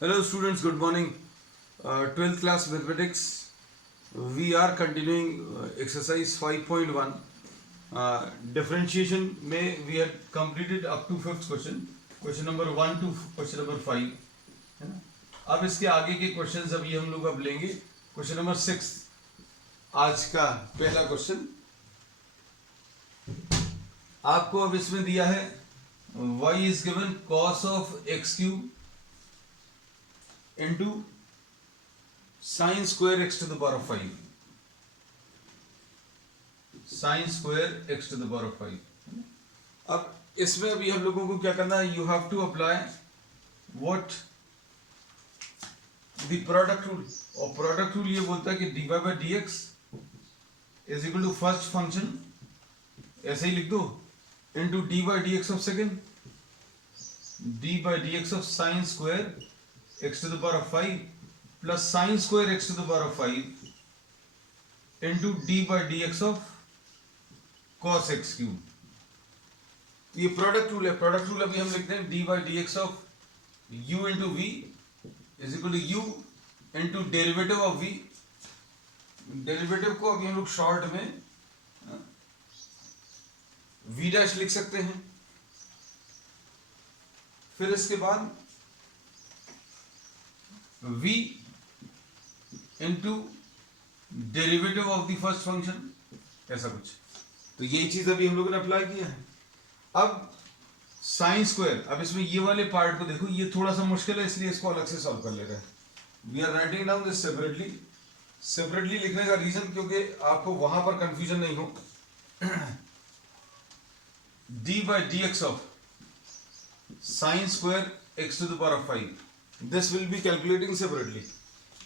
Hello students, good morning. 12th class mathematics. We are continuing exercise 5.1. Differentiation में we had completed up to 5th question. Question number 1 to question number 5. है ना? अब इसके आगे के questions अभी हम लोग अब लेंगे. Question number 6. आज का पहला question. आपको अब इसमें दिया है y is given cos of x cube into sin square x to the power of 5. sin square x to the power of 5. अब इसमें अभी हम लोगों को क्या करना है? You have to apply what the product rule. और प्रोडक्ट रूल ये बोलता है कि dy by dx is equal to first function, ऐसे ही लिख दो, into dy by dx of second, dy by dx of sin square x to the power of 5 plus sin square x to the power of 5 into d by dx of cos x cube. ये product rule है. Product rule अभी हम लिखते हैं d by dx of u into v is equal to u into derivative of v. Derivative को अभी हम लोग शॉर्ट में v डैश लिख सकते हैं. फिर इसके बाद v into derivative of the first function, ऐसा कुछ. तो यही चीज अभी हम लोगों ने अप्लाई किया है. अब साइन स्क्वायर, अब इसमें ये वाले पार्ट को देखो, ये थोड़ा सा मुश्किल है इसलिए इसको अलग से सॉल्व कर ले रहे हैं. We are writing down this separately. Separately लिखने का रीजन क्योंकि आपको वहां पर कंफ्यूजन नहीं हो. d by dx of sine square x to the power of 5, this will be calculating separately.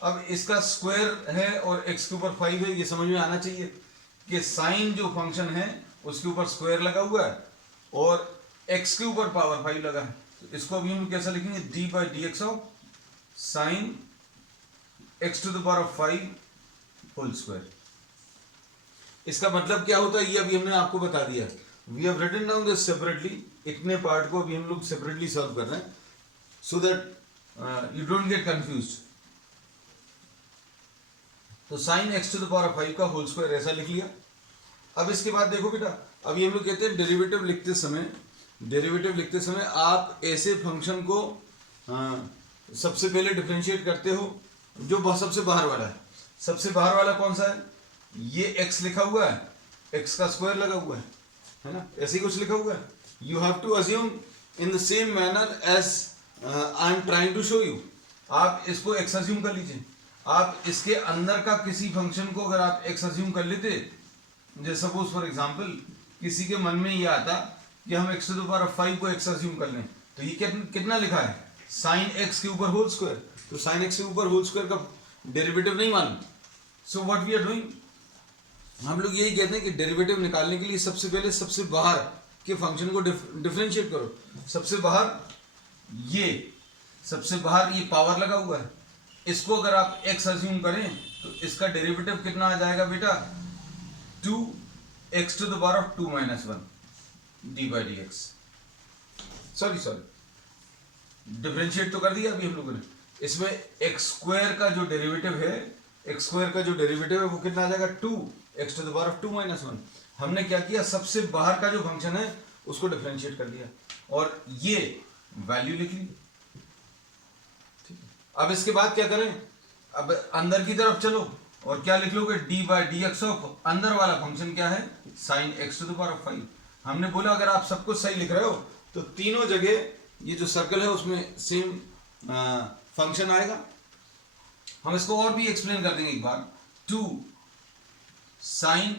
अब इसका स्क्वायर है और x के ऊपर 5 है, ये समझ में आना चाहिए कि साइन जो फंक्शन है उसके ऊपर स्क्वायर लगा हुआ है और x के ऊपर पावर 5 लगा है. तो इसको अभी हम कैसा लिखेंगे? d by dx of sine x to the power of 5 whole square. इसका मतलब क्या होता है ये अभी हमने आपको बता दिया. We have written down this separately. इतने पार्ट को अभी हम लोग सेपरेटली सॉल्व कर रहे हैं so that you don't get confused. तो sine x to the power of 5 का होल स्क्वायर ऐसा लिख लिया. अब इसके बाद देखो बेटा, अभी हम लोग कहते हैं डेरिवेटिव लिखते समय आप ऐसे फंक्शन को सबसे पहले डिफरेंशिएट करते हो जो सबसे बाहर वाला है. सबसे बाहर वाला कौन सा है? ये x लिखा हुआ है, x का स्क्वायर लगा हुआ है ना, ऐसे ही कुछ लिखा हुआ है. You have to assume in the same manner as I am trying to show you. आप इसको x अज्यूम कर लीजिए. आप इसके अंदर का किसी फंक्शन को अगर आप x अज्यूम कर लेते, जैसे सपोज फॉर एग्जांपल किसी के मन में ये आता कि हम x to the power of 5 को x अज्यूम कर लें, तो ये कितना लिखा है? साइन x के ऊपर होल स्क्वायर. तो साइन x के ऊपर होल स्क्वायर का डेरिवेटिव नहीं मालूम. So what we are doing, हम लोग यही कहते हैं कि डेरिवेटिव निकालने के लिए सबसे पहले सबसे बाहर के फंक्शन को डिफरेंशिएट करो. सबसे बाहर ये पावर लगा हुआ है, इसको अगर आप x अज्यूम करें तो इसका डेरिवेटिव कितना आ जाएगा बेटा? 2x to the power of 2 minus 1 d by dx. Sorry differentiate तो कर दिया अभी हम लोगों ने. इसमें x स्क्वायर का जो डेरिवेटिव है वो कितना आ जाएगा? 2x to the power of 2 minus 1. हमने क्या किया? सबसे बाहर का जो फंक्शन है उसको डिफरेंशिएट कर दिया और ये वैल्यू लिख ली. अब इसके बाद क्या करें? अब अंदर की तरफ चलो और क्या लिख लोगे? d by dx ऑफ अंदर वाला फंक्शन क्या है? Sine x to the power of 5. हमने बोला अगर आप सब कुछ सही लिख रहे हो तो तीनों जगह ये जो सर्कल है उसमें सेम फंक्शन आएगा. हम इसको और भी एक्सप्लेन कर देंगे एक बार. 2 sign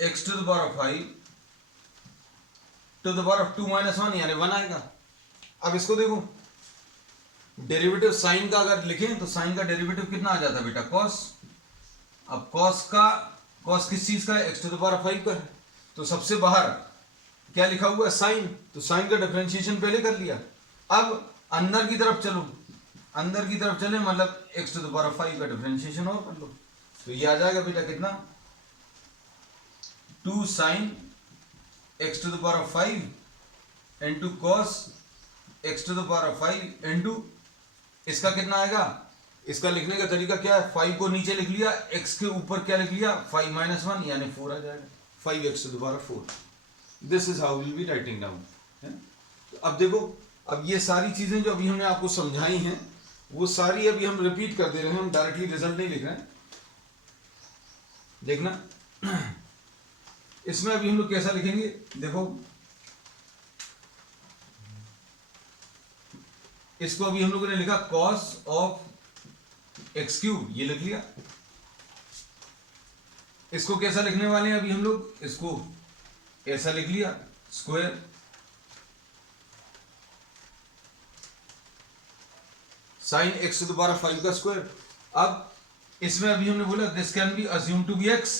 x to the power of 5 to the power of 2 minus 1 यानी 1 आएगा. अब इसको देखो, डेरिवेटिव साइन का अगर लिखें तो साइन का डेरिवेटिव कितना आ जाता है बेटा? कॉस. अब कॉस किस चीज का है? x to the power of 5 का है. तो सबसे बाहर क्या लिखा हुआ है? साइन. तो साइन का डिफरेंशिएशन पहले कर लिया. अब अंदर की तरफ चले मतलब x to the power of 5 का डिफरेंशिएशन और कर लो. तो ये आ जाएगा बेटा कितना? 2 sin x to the power of 5 into cos x to the power 5 into इसका कितना आएगा, इसका लिखने का तरीका क्या है, 5 को नीचे लिख लिया, x के ऊपर क्या लिख लिया 5 माइनस 1 यानी 4 आ जाएगा, 5x to the power 4। This is how will be writing down. तो अब देखो, अब ये सारी चीजें जो अभी हमने आपको समझाई हैं वो सारी अभी हम रिपीट कर दे रहे हैं, हम डायरेक्टली रिजल्ट नहीं लिख रहे हैं। देखना इसमें अभी हम लोग कैसा लिखेंगे, देखो इसको अभी हम लोगों ने लिखा cos ऑफ एक्स क्यूब, ये लिख लिया। इसको कैसा लिखने वाले हैं अभी हम लोग, इसको ऐसा लिख लिया square sine x to the power 5 का स्क्वायर। अब इसमें अभी हमने बोला this can be assume to be x.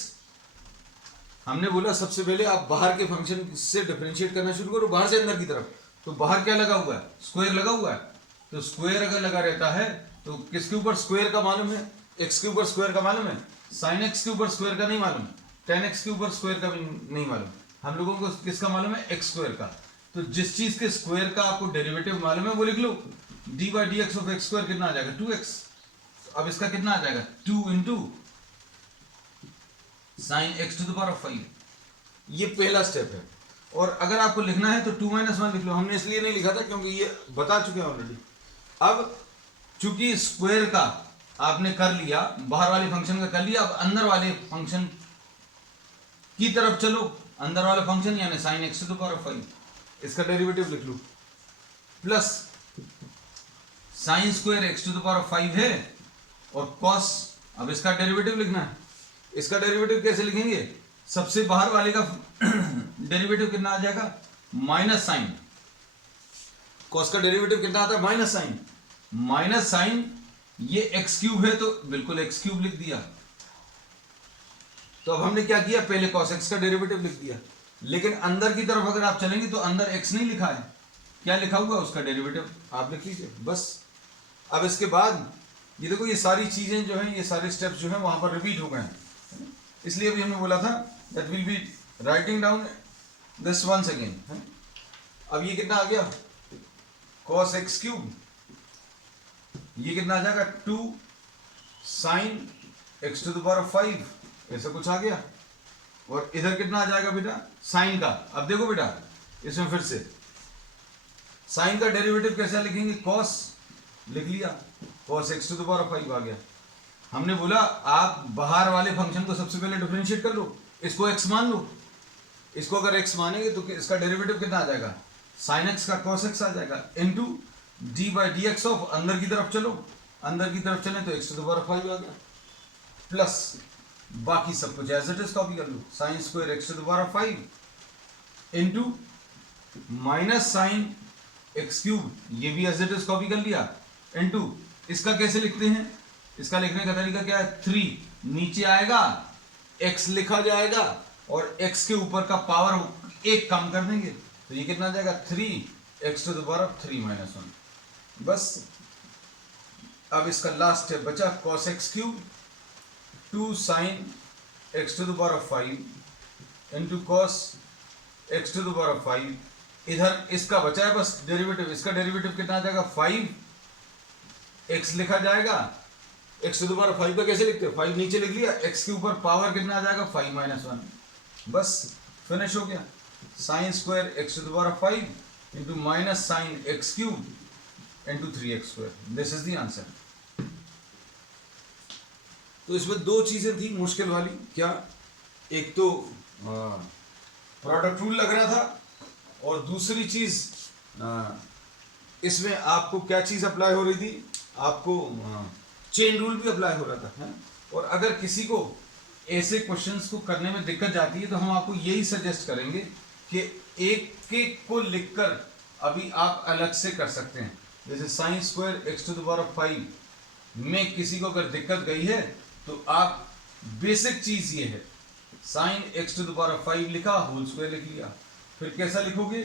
हमने बोला सबसे पहले आप बाहर के फंक्शन से डिफरेंशिएट करना शुरू करो, बाहर से अंदर की तरफ। तो बाहर क्या लगा हुआ है, स्क्वायर लगा हुआ है। तो स्क्वायर अगर लगा रहता है तो किसके ऊपर स्क्वायर का मालूम है, एक्स के ऊपर स्क्वायर का मालूम है, साइन एक्स के ऊपर स्क्वायर का नहीं मालूम, टेन एक्स के ऊपर स्क्वायर का भी नहीं मालूम, हम लोगों को किसका मालूम है, एक्स स्क्वायर का। तो जिस चीज के स्क्वायर का आपको डेरिवेटिव मालूम है वो लिख लो, d by d x of x square कितना आ जाएगा 2x। अब इसका कितना आ जाएगा 2 into sine x to the power 5, ये पहला स्टेप है। और अगर आपको लिखना है तो 2 माइनस 1 लिख लो, हमने इसलिए नहीं लिखा था क्योंकि ये बता चुके हैं ऑलरेडी। अब चूंकि स्क्वायर का आपने कर लिया, बाहर वाले फंक्शन का कर लिया, अब अंदर वाले फंक्शन की तरफ चलो, अंदर वाला फंक्शन यानी sine x to the power 5, इसका डेरिवेटिव लिख लो, plus sine square x to the power 5 है और कॉस, अब इसका डेरिवेटिव लिखना है। इसका डेरिवेटिव कैसे लिखेंगे, सबसे बाहर वाले का डेरिवेटिव कितना आ जाएगा माइनस साइन, कॉस का डेरिवेटिव कितना आता है माइनस साइन, माइनस साइन ये एक्स क्यूब है तो बिल्कुल एक्स क्यूब लिख दिया। तो अब हमने क्या किया, पहले कॉस एक्स का डेरिवेटिव लिख दिया, लेकिन अंदर की तरफ अगर आप चलेंगे तो अंदर एक्स नहीं लिखा है, क्या लिखा हुआ उसका डेरिवेटिव आप लिख लीजिए बस। अब इसके बाद ये देखो, ये सारी चीजें जो हैं, ये सारे स्टेप्स जो हैं वहां पर रिपीट हो गए हैं, इसलिए अभी हमने बोला था that will be writing down this once again. अब ये कितना आ गया cos एक्स क्यूब, ये कितना आ जाएगा 2 sine x to the power 5, ऐसा कुछ आ गया। और इधर कितना आ जाएगा बेटा साइन का, अब देखो बेटा इसमें फिर से साइन का डेरिवेटिव कैसे लिखेंगे, cos लिख लिया, cos x to the power 5 आ गया। हमने बोला आप बाहर वाले फंक्शन को सबसे पहले डिफरेंशिएट कर लो, इसको x मान लो, इसको अगर x मानेंगे तो इसका डेरिवेटिव कितना आ जाएगा साइन एक्स का cos एक्स आ जाएगा, into D by d x of, अंदर की तरफ चलो, अंदर की तरफ चले तो एक्स टू द पावर 5 आ गया, प्लस बाकी सब कुछ एज इट इज कॉपी कर लो, sine square x to the power 5 into minus sine x cube, ये भी एज इट इज कॉपी कर लिया, इनटू इसका कैसे लिखते हैं, इसका लिखने का तरीका क्या है, 3 नीचे आएगा x लिखा जाएगा और x के ऊपर का पावर एक कम कर देंगे, तो ये कितना आ जाएगा 3x to the power 3 minus 1 बस। अब इसका लास्ट स्टेप बचा cos x cube 2 sine x to the power 5 into cos x to the power 5, इधर इसका बचा है बस डेरिवेटिव, इसका डेरिवेटिव कितना आ जाएगा 5x लिखा जाएगा, x टू द पावर 5 का कैसे लिखते हैं 5 नीचे लिख लिया, x के ऊपर पावर कितना आ जाएगा 5 माइनस 1 बस फिनिश हो गया। Sine square x to the power 5 into minus sine x cube into 3x square, this is the answer. तो इसमें दो चीजें थी मुश्किल वाली, क्या, एक तो प्रोडक्ट रूल लग रहा था और दूसरी चीज इसमें आपको क्या चीज अप्लाई हो रही थी, आपको चेन रूल भी अप्लाई हो रहा था, है? और अगर किसी को ऐसे क्वेश्चंस को करने में दिक्कत जाती है तो हम आपको यही सजेस्ट करेंगे कि एक एक को लिखकर अभी आप अलग से कर सकते हैं। जैसे sine square x to the power 5 में किसी को अगर दिक्कत गई है तो आप बेसिक चीज ये है, sine x to the power 5 लिखा, होल स्क्वायर लिख लिया, फिर कैसा लिखोगे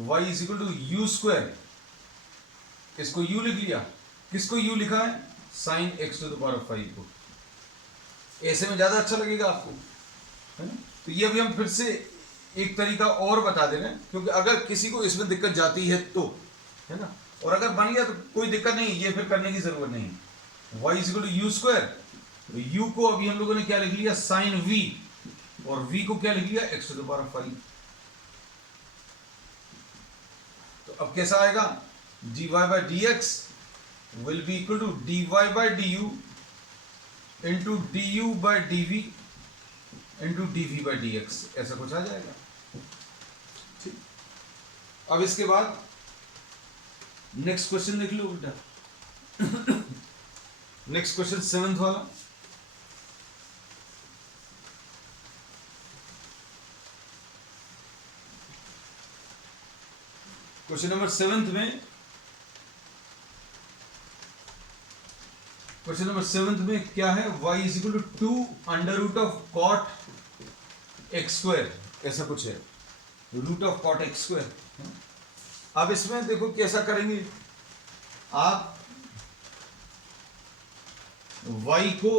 y is equal to u square, इसको u लिख लिया, किसको u लिखा है sine x to the power 5 को, ऐसे में ज्यादा अच्छा लगेगा आपको, है ना। तो ये अभी हम फिर से एक तरीका और बता दे रहे हैं, क्योंकि अगर किसी को इसमें दिक्कत जाती है तो, है ना। और अगर बन गया तो कोई दिक्कत नहीं, ये फिर करने की जरूरत नहीं। y equal to u square, u को अभी हम लोगों ने क्या लिख लिया, साइन v, और v को क्या लिख लिया, x टू द पावर 5। तो अब कैसा आएगा, dy by d x will be equal to dy by d u into d u by d v into d v by d x, ऐसा कुछ आ जाएगा। ठीक, अब इसके बाद नेक्स्ट क्वेश्चन देख लो बेटा। नेक्स्ट क्वेश्चन 7th वाला। क्वेश्चन नंबर 7th में, क्वेश्चन नंबर 7th में क्या है, y is equal to 2 under root of cot x square, ऐसा कुछ है, root of cot x square. अब इसमें देखो कैसा करेंगे, आप y को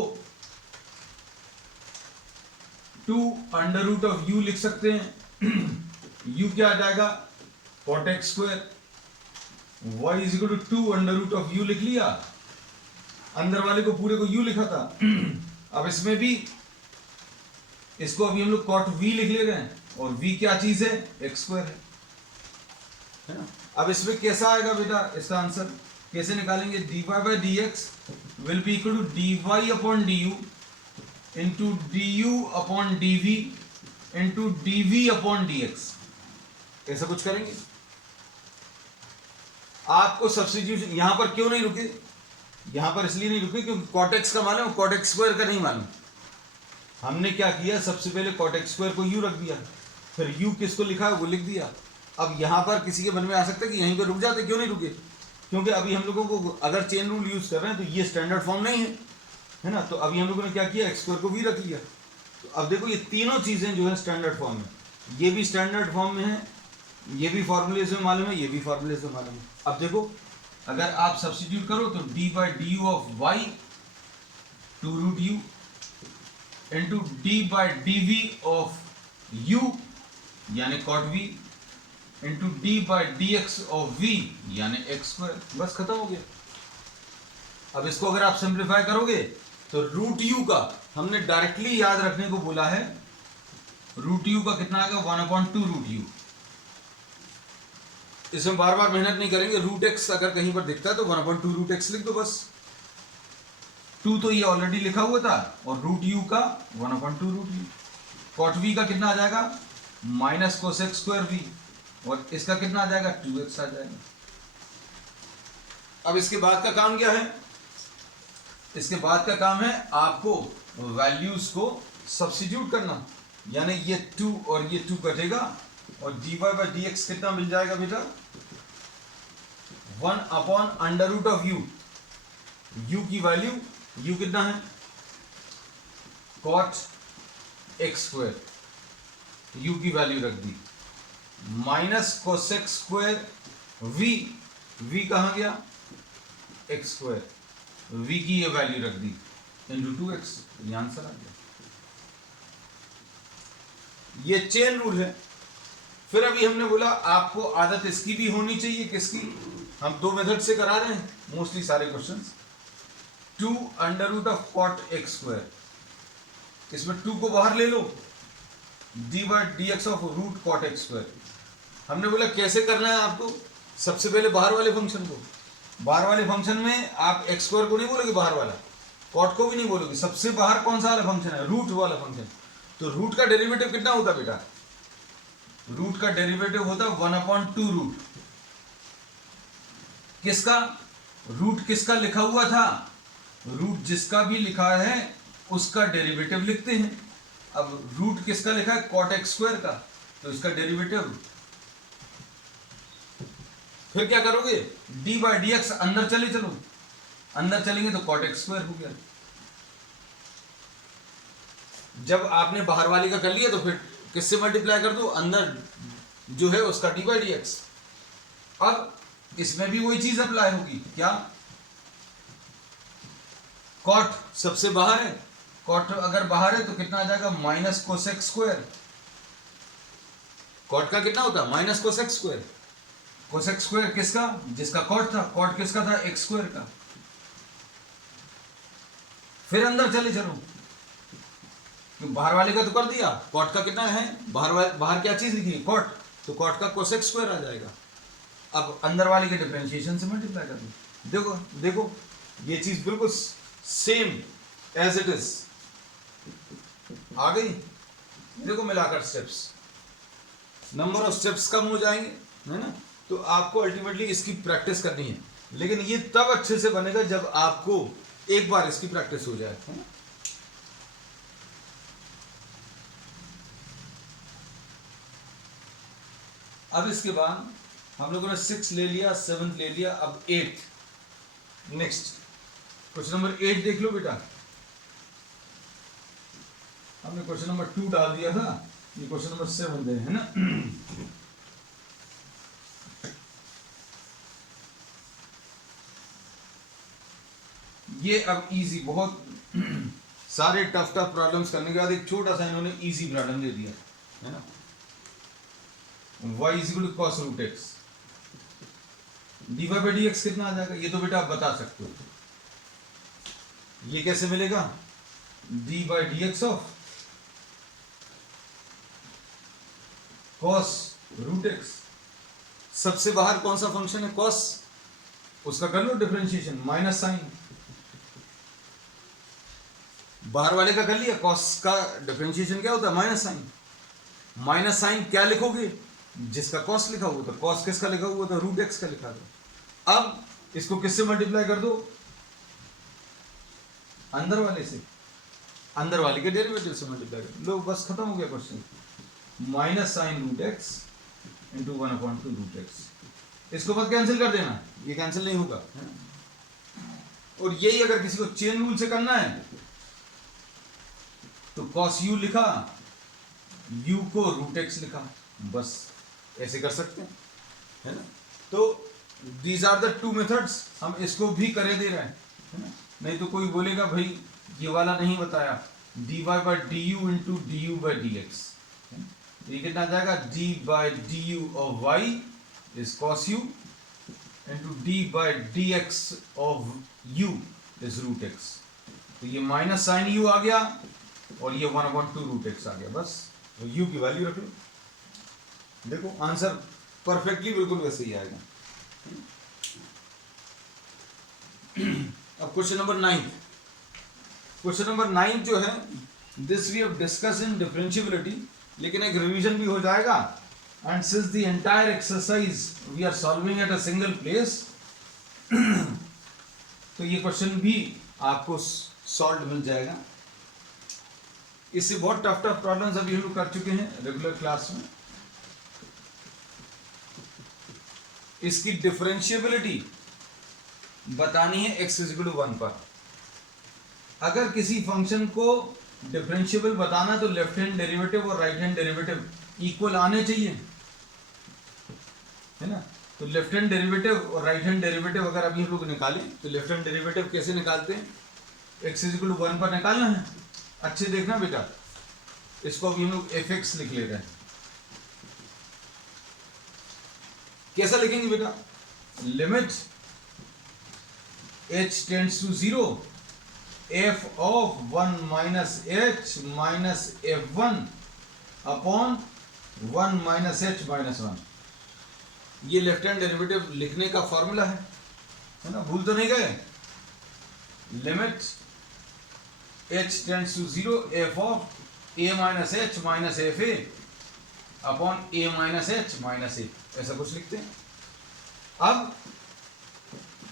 2 अंडर रूट ऑफ u लिख सकते हैं। u क्या आ जाएगा, cot x square, y is equal to 2 under root of u लिख लिया, अंदर वाले को पूरे को u लिखा था। अब इसमें भी इसको अभी हम लोग कॉट v लिख ले रहे हैं, और v क्या चीज है, एक्स स्क्वायर है ना। अब इसमें कैसा आएगा बेटा, इसका आंसर कैसे निकालेंगे, dy by d x will be equal to d y upon d u into d u upon d v into d v upon d x, ऐसा कुछ करेंगे। आपको सब्स्टिट्यूशन यहां पर क्यों नहीं रुके, यहां पर इसलिए नहीं रुके क्योंकि कॉट एक्स का मालूम, कॉट एक्स स्क्वायर का नहीं मालूम। हमने क्या किया, सबसे पहले कॉट एक्स स्क्वायर को u रख दिया, फिर u किसको लिखा है वो लिख दिया। अब यहां पर किसी के मन में आ सकता है कि यहीं पर रुक जाते, क्यों नहीं रुके, क्योंकि अभी हम लोगों को अगर चेन रूल यूज कर रहे हैं तो ये स्टैंडर्ड फॉर्म नहीं है ना। तो अभी हम लोगों ने क्या किया, एक्स स्क्वायर को v रख लिया। तो अब देखो ये तीनों चीजें जो है स्टैंडर्ड फॉर्म में, ये भी स्टैंडर्ड फॉर्म में है, ये भी फॉर्मूले से मालूम है, ये भी फॉर्मूले से मालूम है। अब देखो अगर आप सब्स्टिट्यूट करो तो d by d u of y to root u into d by d v of u यानी cot v into d by d x of v यानी एक्स स्क्वायर, बस खत्म हो गया। अब इसको अगर आप सिंप्लीफाई करोगे तो रूट यू का हमने डायरेक्टली याद रखने को बोला है, रूट यू का कितना आएगा, 1/2 रूट यू। इसमें बार बार मेहनत नहीं करेंगे, रूट एक्स अगर कहीं पर दिखता है तो 1/2 रूट एक्स लिख दो बस। 2 तो ये ऑलरेडी लिखा हुआ था, और रूट यू का 1/2 रूट यू। कॉट वी का कितना आ जाएगा, माइनस कोसेक स्क्वायर वी, और इसका कितना आ जाएगा, 2x आ जाएगा। अब इसके बाद का काम क्या है, इसके बाद का काम है आपको वैल्यूज को सब्स्टिट्यूट करना, यानी ये 2 और ये 2 कटेगा, और dy बाई डी एक्स कितना मिल जाएगा बेटा, 1/√u। u की वैल्यू, u कितना है, cot x स्क्वायर, u की वैल्यू रख दी, minus cosec square v, v कहां गया, x स्क्वायर, v की ये वैल्यू रख दी इंटू 2x, ये आंसर आ गया। ये चेन रूल है। फिर अभी हमने बोला आपको आदत इसकी भी होनी चाहिए, किसकी, हम 2 मेथड से करा रहे हैं मोस्टली सारे questions. 2 under root of cot x square, इसमें 2 को बाहर ले लो, d by d x of root cot x square. हमने बोला कैसे करना है आपको, सबसे पहले बाहर वाले फंक्शन को, बाहर वाले फंक्शन में आप एक्स स्क्वायर को नहीं बोलोगे, बाहर वाला कॉट को भी नहीं बोलोगे, सबसे बाहर कौन सा वाला फंक्शन है, रूट वाला फंक्शन। तो रूट का डेरिवेटिव कितना होता बेटा, रूट का डेरिवेटिव होता 1/2 रूट, किसका, रूट किसका लिखा हुआ था, रूट जिसका भी लिखा है उसका डेरिवेटिव लिखते हैं। अब रूट किसका लिखा है, कॉट एक्स स्क्वायर का, तो इसका डेरिवेटिव। फिर क्या करोगे, डी बाई डी एक्स अंदर चले चलो, अंदर चलेंगे तो कॉट एक्स स्क्वायर हो गया। जब आपने बाहर वाली का कर लिया तो फिर किससे मल्टीप्लाई कर दो, अंदर जो है उसका डी बाई डी एक्स। अब इसमें भी वही चीज अप्लाई होगी, क्या, कॉट सबसे बाहर है, कॉट अगर बाहर है तो कितना आ जाएगा, माइनस कोसेक स्क्वायर, कॉट का कितना होता है, minus cosec square, cosec square किसका, जिसका कॉट था, कॉट किसका था, एक्स स्क्वायर का। फिर अंदर चले चलो, बाहर वाले का तो कर दिया, कॉट का कितना है, बाहर क्या चीज लिखी है, कॉट, तो कॉट का कोसेक स्क्वायर आ जाएगा। अब अंदर वाले के डिफरेंशिएशन से मल्टीप्लाई कर दो। देखो देखो ये चीज बिल्कुल सेम एज इट इज आ गई। देखो मिलाकर स्टेप्स, नंबर ऑफ स्टेप्स कम हो जाएंगे, है ना। तो आपको अल्टीमेटली इसकी प्रैक्टिस करनी है, लेकिन ये तब अच्छे से बनेगा जब आपको एक बार इसकी प्रैक्टिस हो जाए, है ना। अब इसके बाद हम लोगों ने 6 ले लिया, 7 ले लिया, अब 8। नेक्स्ट क्वेश्चन नंबर 8 देख लो बेटा। हमने क्वेश्चन नंबर 2 डाल दिया था, ये क्वेश्चन नंबर 7 दे, है ना। ये अब इजी, बहुत सारे टफ प्रॉब्लम्स करने के बाद एक छोटा सा इन्होंने इजी प्रॉब्लम दे दिया, है ना। y is equal to cos root x, dy by d x कितना आ जाएगा, ये तो बेटा आप बता सकते हो। ये कैसे मिलेगा, d by d x of cos root x। सबसे बाहर कौन सा फंक्शन है, cos, उसका कर लो डिफरेंशिएशन, माइनस साइन। बाहर वाले का कर लिया, cos का डिफरेंशिएशन क्या होता है, माइनस साइन। माइनस साइन क्या लिखोगे, जिसका cos लिखा हुआ था, cos किसका लिखा हुआ था, रूट x का लिखा था। अब इसको किससे मल्टीप्लाई कर दो, अंदर वाले से, अंदर वाले के डेरिवेटिव से मल्टीप्लाई कर लो, बस खत्म हो गया question. Minus sine root x into 1/2 root x। इसको बस कैंसिल कर देना, ये कैंसिल नहीं होगा, है ना। और यही अगर किसी को चेन रूल से करना है तो cos u लिखा, u को रूट x लिखा, बस ऐसे कर सकते हैं, है ना। तो दीज आर द 2 मेथड्स, हम इसको भी करे दे रहे हैं, है ना। नहीं तो कोई बोलेगा भाई ये वाला नहीं बताया, dy by d u into d u by d x, ये कितना आ जाएगा, d by d u of y is cos u into d by d x of u is root x। तो ये माइनस साइन u आ गया और ये 1/2 root x आ गया, बस तो u की वैल्यू रख लो। देखो आंसर परफेक्टली बिल्कुल वैसे ही आएगा। अब क्वेश्चन नंबर 9, क्वेश्चन नंबर 9 जो है, this we have discuss in differentiability, लेकिन एक रिवीजन भी हो जाएगा। And since the entire exercise we are solving at a single place, तो ये क्वेश्चन भी आपको सॉल्व मिल जाएगा। इससे बहुत टफ प्रॉब्लम्स अभी हम लोग कर चुके हैं रेगुलर क्लास में। इसकी डिफरेंशिएबिलिटी बतानी है x इज इक्वल टू 1 पर। अगर किसी फंक्शन को डिफरेंशिएबल बताना तो लेफ्ट हैंड डेरिवेटिव और राइट हैंड डेरिवेटिव इक्वल आने चाहिए, है ना। तो लेफ्ट हैंड डेरिवेटिव और राइट हैंड डेरिवेटिव अगर अभी हम लोग निकालें तो लेफ्ट हैंड डेरिवेटिव कैसे निकालते हैं, x इज इक्वल टू 1 पर निकालना है। अच्छे देखना बेटा, इसको अभी हम लोग fx लिख ले रहे हैं। कैसा लिखेंगे बेटा, limit h tends to 0 f of 1 minus h minus f1 upon 1 minus h minus 1। ये लेफ्ट हैंड डेरिवेटिव लिखने का फॉर्मूला है ना, भूल तो नहीं गए। Limit h tends to 0 f of a minus h minus f a upon a minus h minus a, ऐसा कुछ लिखते हैं। अब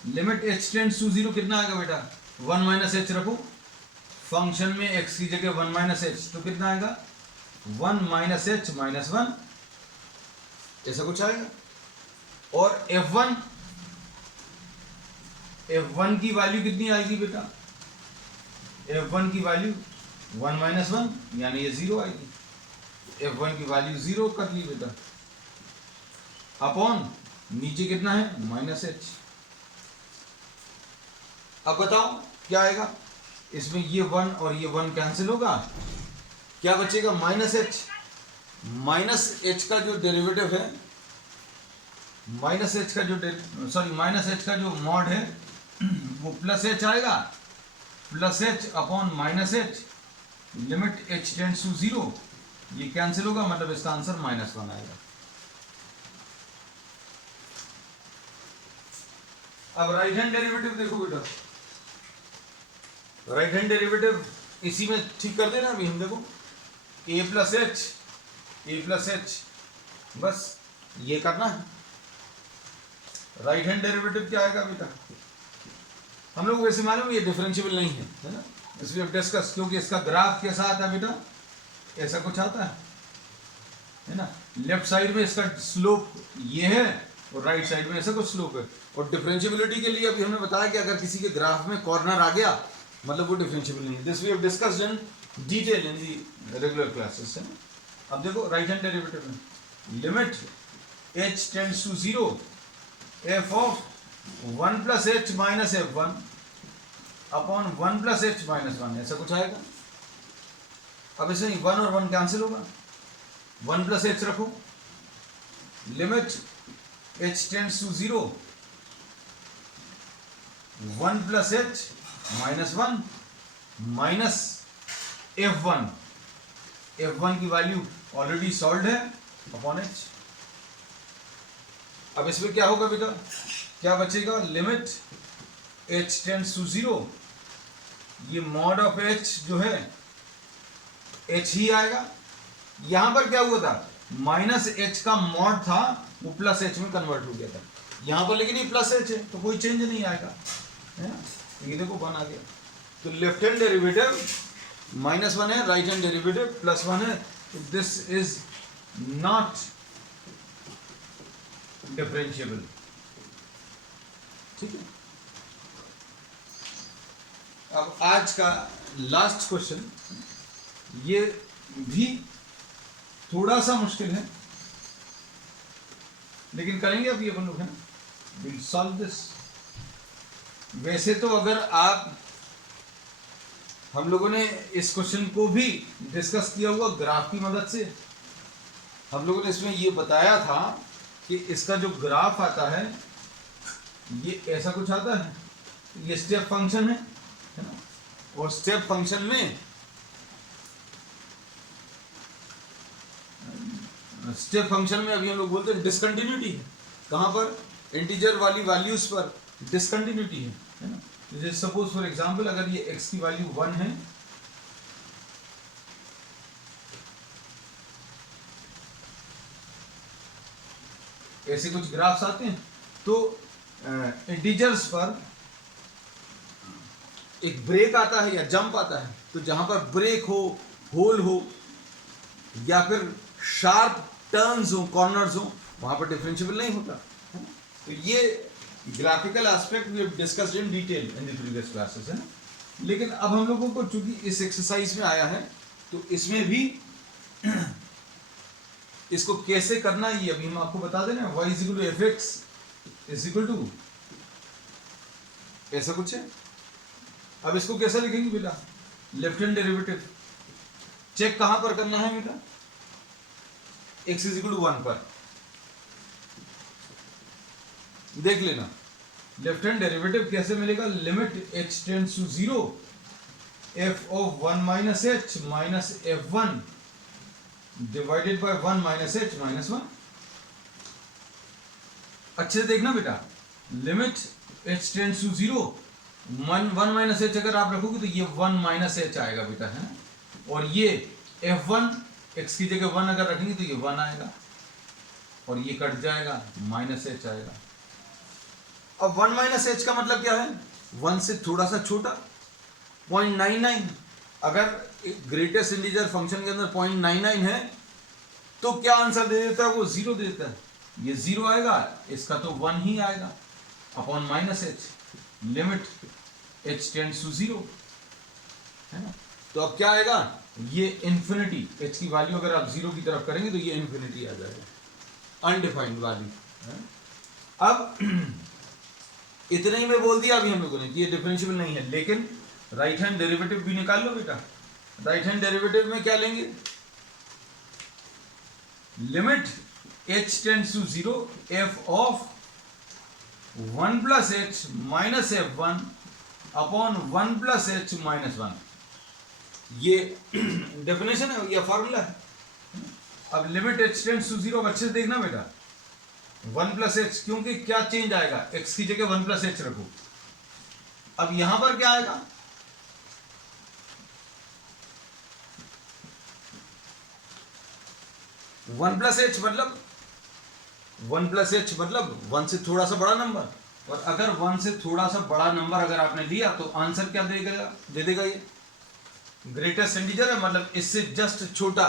लिमिट h टेंड्स टू 0 कितना आएगा बेटा, 1 माइनस h रखो, फंक्शन में x की जगह 1 माइनस h, तो कितना आएगा 1 माइनस h माइनस 1, ऐसा कुछ आएगा। और f1 की वैल्यू कितनी आएगी बेटा, f1 की वैल्यू 1 माइनस 1 यानी ये 0 आएगी। f1 की वैल्यू 0 कर ली बेटा, अपॉन नीचे कितना है माइनस h। अब बताओ क्या आएगा, इसमें ये 1 और ये 1 कैंसिल होगा, क्या बचेगा माइनस h। माइनस h का जो डेरिवेटिव है माइनस एच का जो माइनस एच का जो मॉड है वो प्लस एच आएगा, plus h upon minus h, limit h tends to 0, ये कैंसिल होगा, मतलब इसका आंसर -1 आएगा। अब राइट हैंड डेरिवेटिव देखो बेटा, राइट हैंड डेरिवेटिव इसी में ठीक कर देना अभी हम। देखो a प्लस एच, बस ये करना है। राइट हैंड डेरिवेटिव क्या आएगा बेटा, हम लोग वैसे मालूम ये डिफरेंशिएबल नहीं है ना, इसलिए डिस्कस, क्योंकि इसका ग्राफ कैसा आता है बेटा, ऐसा कुछ आता है ना। लेफ्ट साइड में इसका स्लोप ये है और राइट साइड में ऐसा कुछ स्लोप है। और डिफरेंशिएबिलिटी के लिए अभी हमने बताया कि अगर किसी के ग्राफ में कॉर्नर आ गया मतलब वो डिफरेंशिएबल नहीं है। This we have discussed in detail in the regular classes है। अब देखो राइट हैंड डेरिवेटिव में limit h tends to 0 f of 1 plus h minus f1 upon 1 plus h minus 1, ऐसा कुछ आएगा। अब इसमें 1 और 1 कैंसिल होगा, 1 प्लस एच रखो, limit h tends to 0 1 plus h minus 1 minus f1 की वैल्यू ऑलरेडी सॉल्व है अपॉन h। अब इसमें क्या होगा बेटा, क्या बचेगा, लिमिट h टेंड्स टू 0, ये मॉड ऑफ h जो है h ही आएगा। यहां पर क्या हुआ था, माइनस h का मॉड था वो प्लस h में कन्वर्ट हो गया था यहां पर, लेकिन ये प्लस h है तो कोई चेंज नहीं आएगा, है ना। ये देखो 1 आ गया, तो लेफ्ट हैंड डेरिवेटिव -1 है, राइट हैंड डेरिवेटिव +1 है, तो दिस इज नॉट डिफरेंशिएबल। ठीक है। अब आज का लास्ट क्वेश्चन, ये भी थोड़ा सा मुश्किल है लेकिन करेंगे अभी अपन लोग, है ना, विल सॉल्व दिस। वैसे तो अगर आप, हम लोगों ने इस क्वेश्चन को भी डिस्कस किया हुआ ग्राफ की मदद से। हम लोगों ने इसमें ये बताया था कि इसका जो ग्राफ आता है ये ऐसा कुछ आता है, ये स्टेप फंक्शन है ना, और स्टेप फंक्शन में अभी हम लोग बोलते हैं डिसकंटिन्यूटी है। कहां पर, इंटीजर वाली वैल्यूज पर डिसकंटिन्यूटी है ना। जैसे सपोज फॉर एग्जांपल अगर ये x की वैल्यू 1 है, ऐसे कुछ ग्राफ्स आते हैं, तो इंटीजर्स पर एक ब्रेक आता है या जंप आता है, तो जहां पर ब्रेक हो, होल हो या फिर शार्प टर्न्स हो, कॉर्नर्स हो, वहां पर डिफरेंशिएबल नहीं होता है। तो ये graphical aspect we have discussed in detail in the previous classes, है ना। लेकिन अब हम लोगों को चूंकि इस एक्सरसाइज में आया है तो इसमें भी इसको कैसे करना है ये अभी हम आपको बता देना। y = fx = ऐसा कुछ है। अब इसको कैसा लिखेंगे बेटा, लेफ्ट हैंड डेरिवेटिव चेक कहां पर करना है बेटा, x = 1 पर। देख लेना लेफ्ट हैंड डेरिवेटिव कैसे मिलेगा, limit h tends to 0 f of 1 minus h minus f1 divided by 1 minus h minus 1। अच्छे से देखना बेटा, limit h tends to 0 1 minus h अगर आप रखोगे तो ये 1 माइनस h आएगा बेटा, है ना। और ये f1 x की जगह 1 अगर रखेंगे तो ये 1 आएगा और ये कट जाएगा, माइनस h आएगा। अब 1 माइनस h का मतलब क्या है, 1 से थोड़ा सा छोटा 0.99। अगर ग्रेटेस्ट इंटीजर फंक्शन के अंदर 0.99 है तो क्या आंसर दे देता है, वो 0 दे देता है। ये 0 आएगा, इसका तो 1 ही आएगा upon minus h, limit h tends to 0, है ना। तो अब क्या आएगा, ये इन्फिनिटी, h की वैल्यू अगर आप 0 की तरफ करेंगे तो ये इन्फिनिटी आ जाएगा, अनडिफाइंड वैल्यू। अब इतने ही में बोल दिया अभी हम लोगों ने कि ये डिफरेंशिएबल नहीं है, लेकिन राइट हैंड डेरिवेटिव भी निकाल लो बेटा। राइट हैंड डेरिवेटिव में क्या लेंगे, limit h tends to 0 f of 1 plus h minus f1 upon 1 plus h minus 1। ये डेफिनेशन है या फॉर्मूला है। अब लिमिट h टेंड्स टू 0 अच्छे से देखना बेटा, 1 प्लस एच, क्योंकि क्या चेंज आएगा, x की जगह 1 प्लस एच रखो। अब यहां पर क्या आएगा, वन प्लस एच मतलब 1 प्लस एच मतलब 1 से थोड़ा सा बड़ा नंबर, और अगर 1 से थोड़ा सा बड़ा नंबर अगर आपने लिया तो आंसर क्या देगा, दे देगा ये ग्रेटेस्ट इंटीजर है, मतलब इससे जस्ट छोटा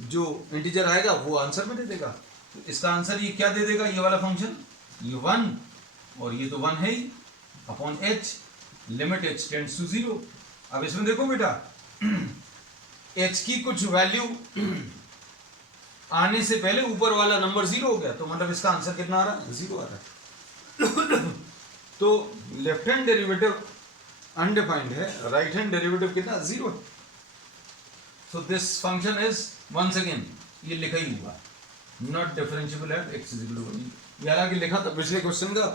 जो इंटीजर आएगा वो आंसर में दे देगा। तो इसका आंसर ये क्या दे देगा, ये वाला फंक्शन, ये 1 और ये तो 1 है ही, upon h, limit h tends to 0। अब इसमें देखो बेटा एच की कुछ वैल्यू आने से पहले ऊपर वाला नंबर 0 हो गया, तो मतलब इसका आंसर कितना आ रहा है, 0 आ रहा है। तो लेफ्ट हैंड डेरिवेटिव अनडिफाइंड है, राइट हैंड डेरिवेटिव कितना, 0 है। So this function is once again ये लिखा ही हुआ, not differentiable at x is equal to 1। ये हालांकि लिखा था पिछले क्वेश्चन का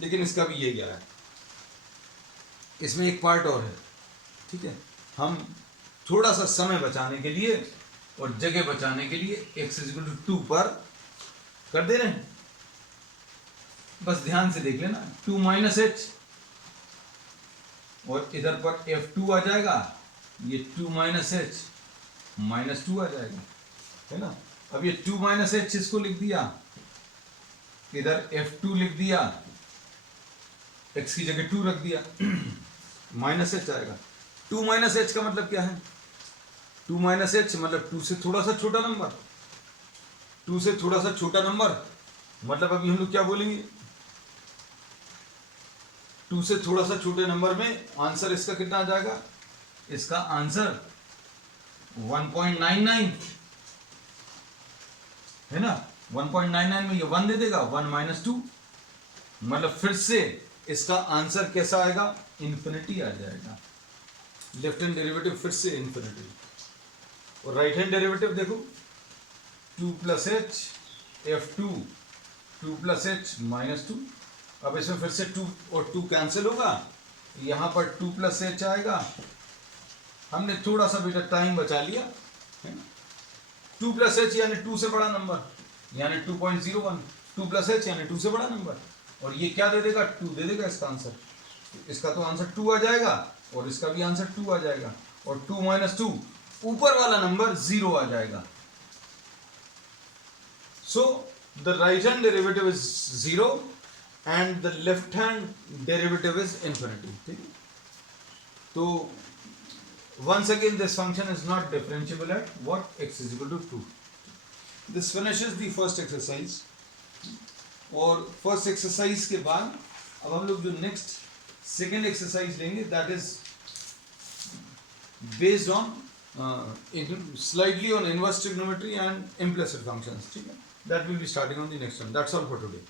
लेकिन इसका भी ये गया है। इसमें एक पार्ट और है, ठीक है, हम थोड़ा सा समय बचाने के लिए और जगह बचाने के लिए x इज इक्वल टू 2 पर कर दे रहे हैं। बस ध्यान से देख लेना, 2 माइनस एच, और इधर पर f2 आ जाएगा, ये 2 माइनस एच माइनस 2 आ जाएगा, है ना। अब ये 2 माइनस एच इसको लिख दिया, इधर f2 लिख दिया, x की जगह 2 रख दिया, माइनस एच आएगा। 2 माइनस एच का मतलब क्या है, 2 माइनस एच मतलब 2 से थोड़ा सा छोटा नंबर, 2 से थोड़ा सा छोटा नंबर मतलब अभी हम लोग क्या बोलेंगे, 2 से थोड़ा सा छोटे नंबर में आंसर इसका कितना आ जाएगा, इसका आंसर 1.99 है ना। 1.99 में ये 1 दे देगा, 1 माइनस 2 मतलब फिर से इसका आंसर कैसा आएगा, इन्फिनिटी आ जाएगा। लेफ्ट हैंड डेरिवेटिव फिर से इन्फिनिटी, और राइट हैंड डेरिवेटिव देखो 2 plus H f2 2 plus h minus 2। अब इसमें फिर से 2 और 2 कैंसिल होगा, यहाँ पर 2 प्लस एच आएगा। हमने थोड़ा सा बेटा टाइम बचा लिया, है ना। 2 प्लस एच यानी 2 से बड़ा नंबर, यानी 2.01, 2 प्लस एच यानी 2 से बड़ा नंबर, और ये क्या दे देगा, 2 दे देगा इसका आंसर। इसका तो आंसर 2 आ जाएगा और इसका भी आंसर 2 आ जाएगा, और 2 माइनस 2 ऊपर वाला नंबर 0 आ जाएगा। So the right hand derivative is 0 and the left hand derivative is infinity, ठीक है। तो once again this function is not differentiable at what, x is equal to 2. This finishes the first exercise, और first exercise के बाद अब हम लोग जो नेक्स्ट सेकेंड एक्सरसाइज लेंगे that is based on slightly on inverse trigonometry and implicit functions, ठीक है। That will be starting on the next one. That's all for today.